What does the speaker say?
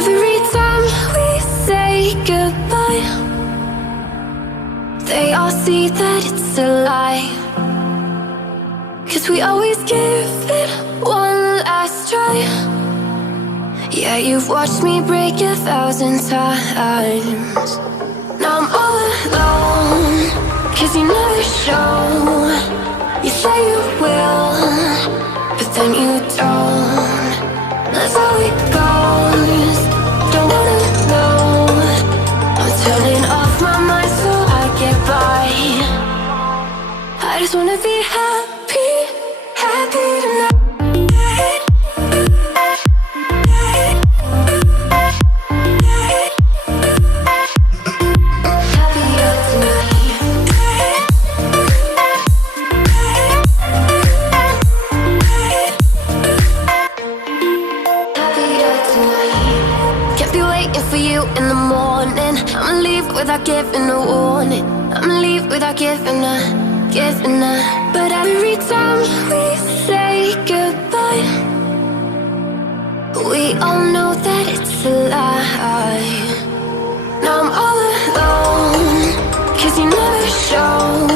Every time we say goodbye, they all see that it's a lie. 'Cause we always give it one last try. Yeah, you've watched me break 1,000 times. Now I'm all alone, 'cause you never show. You say you will, but then you don't. That's how it goes. Don't wanna know. I'm turning off my mind so I get by. I just wanna be happy, happy tonight. Happier tonight. Happier tonight. Can't be waiting for you in the morning. I'ma leave without giving a warning. I'ma leave without giving a. But every time we say goodbye, we all know that it's a lie. Now I'm all alone, 'cause you never show.